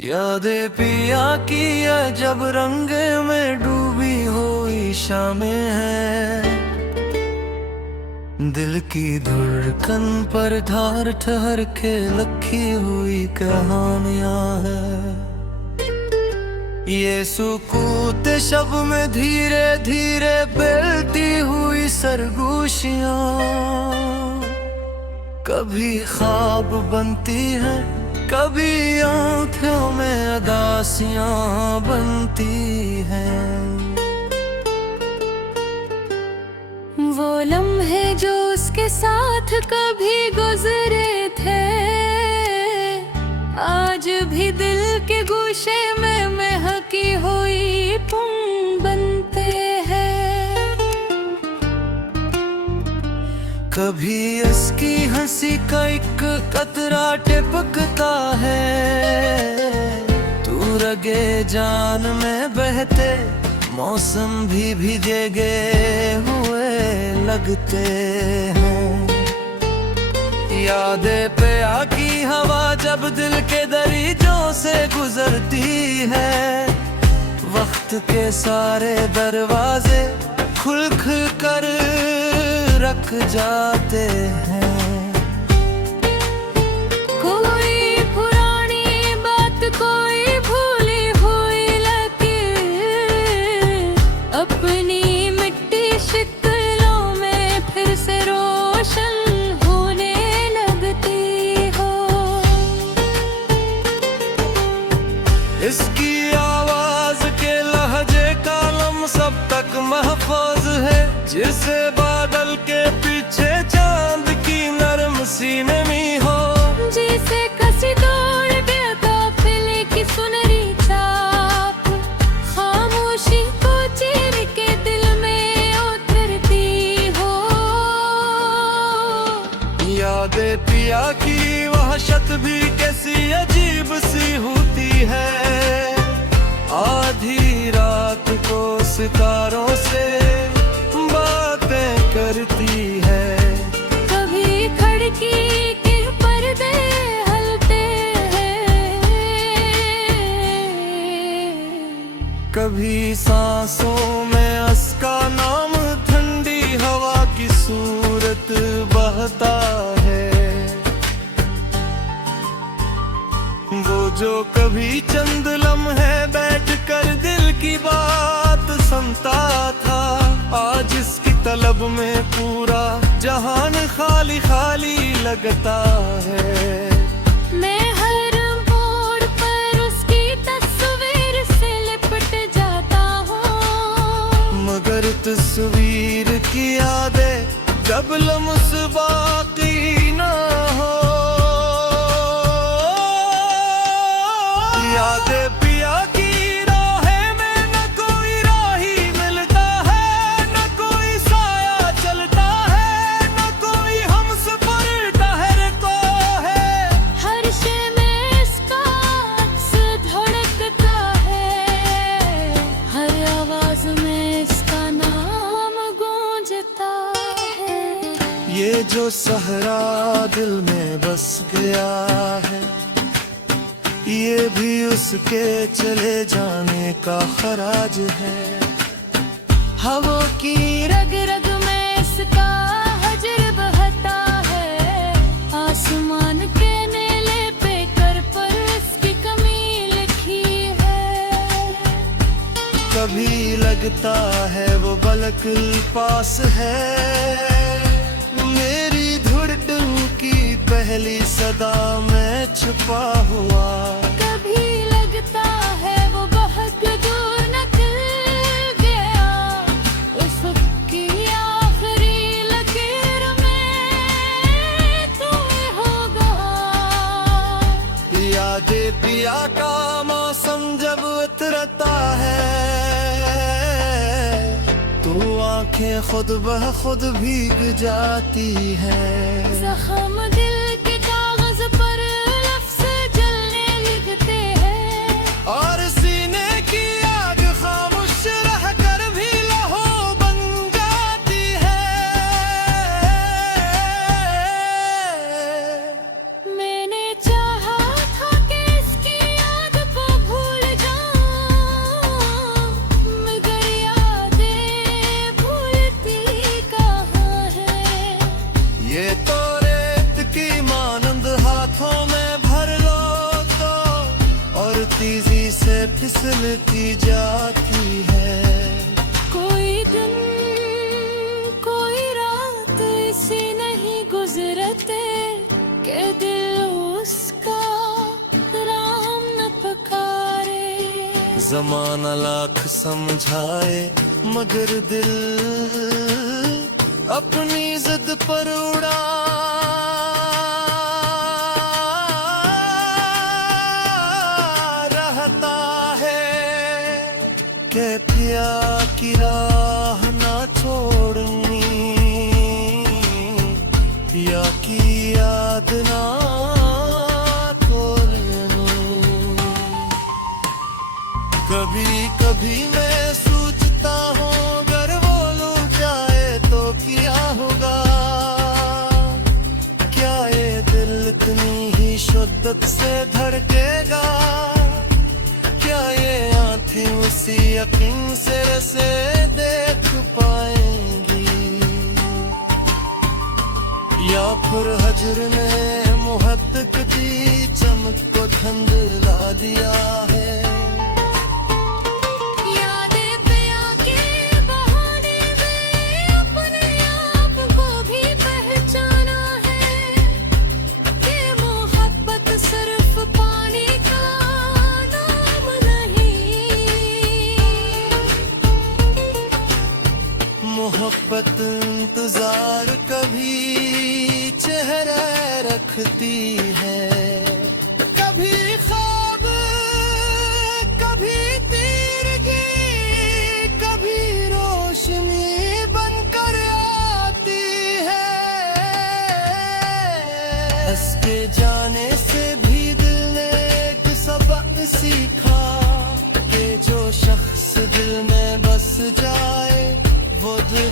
यादें पिया की है जब रंग में डूबी हुई शामें हैं। दिल की धड़कन पर धार ठहर के लखी हुई कहानियां हैं। ये सुकूत शब में धीरे धीरे बेलती हुई सरगोशियां कभी ख्वाब बनती है, कभी आँखों में अदासियां बनती हैं। वो लम्हे जो उसके साथ कभी गुजरे थे, आज भी दिल के गोशे में महकी हुई तुम बनते हैं। कभी उसकी हंसी का एक कतरा टिपकता है, तू रगे जान में बहते मौसम भी भीगे हुए लगते हैं। यादें पे आकी हवा जब दिल के दरीजों से गुजरती है, वक्त के सारे दरवाजे खुल खुल कर रख जाते हैं। कोई पुरानी बात, कोई भूली हुई लकीर अपनी मिट्टी शिकलों में फिर से रोशन होने लगती हो। इसकी आवाज के लहजे का लम सब तक महफूज है, जिसे बादल के पीछे चांद की नरम सी नमी हो। जिसे कसी तोड़ गया काफिले की सुनहरी छाप, खामोशी को चीर के दिल में उतरती हो। यादें पिया की वहशत भी कैसी अजीब सी होती है, आधी रात को सितारों से बातें करती है। कभी खिड़की के पर्दे हलते हैं, कभी सांसों में उसका नाम ठंडी हवा की सूरत बहता है। वो जो कभी चंद लम्हे बैठ कर दिल की बात सुनता था, आज इसकी तलब में पूरा जहान खाली खाली लगता है। मैं हर मोड़ पर उसकी तस्वीर से लिपट जाता हूँ, मगर तस्वीर की यादें जब लम्स बाकी ना हो। यादें पिया की राहें में न कोई राही मिलता है, न कोई साया चलता है, न कोई हमसफर ठहरता है। हर शय में इसका अक्स धड़कता है, हर आवाज में इसका नाम गूंजता है। ये जो सहरा दिल में बस गया है, ये भी उसके चले जाने का खराज है। हवों की रग रग में इसका हजर बहता है, आसमान के नीले पे कर पर इसकी कमी लिखी है। कभी लगता है वो पलक पास है, मेरी धड़कन की पहली सदा में छुपा हुआ। कभी लगता है वो बहुत दूर निकल गया, उस की आखिरी लकीर में तू होगा। यादें पिया का मौसम जब उतरता है, तो आंखें खुद ब खुद भीग जाती हैं। जख्म दिल के कागज पर लफ्ज़ जलने लगते हैं, और सीने की आग खामोश रह कर भी लहू बन जाती है। मैंने चाहा था कि इसकी याद तेजी से फिसलती जाती है। कोई दिन कोई रात ऐसी नहीं गुजरते के दिल उसका राम न पुकारे। जमाना लाख समझाए मगर दिल अपनी जिद पर उड़ा रहता है। के पिया की राह ना छोड़नी, पिया की याद ना छोड़नी। कभी कभी मैं सोचता हूँ अगर वो लूट जाए तो क्या होगा। क्या ये दिल इतनी ही शिद्दत से धड़केगा। क्या ये आँखें उसी यकीन से देख पाएंगी। या फिर हजर ने मोहब्बत की चमक को धुंधला दिया है। यादें पिया के बहाने में अपने आप को भी पहचाना है कि मोहब्बत सिर्फ पानी का नाम नहीं। मोहब्बत इंतजार कभी चेहरा रखती है। कभी ख्वाब कभी तीरगी कभी रोशनी बनकर आती है। हंस के जाने से भी दिल ने एक सबक सीखा कि जो शख्स दिल में बस जाए वो दिल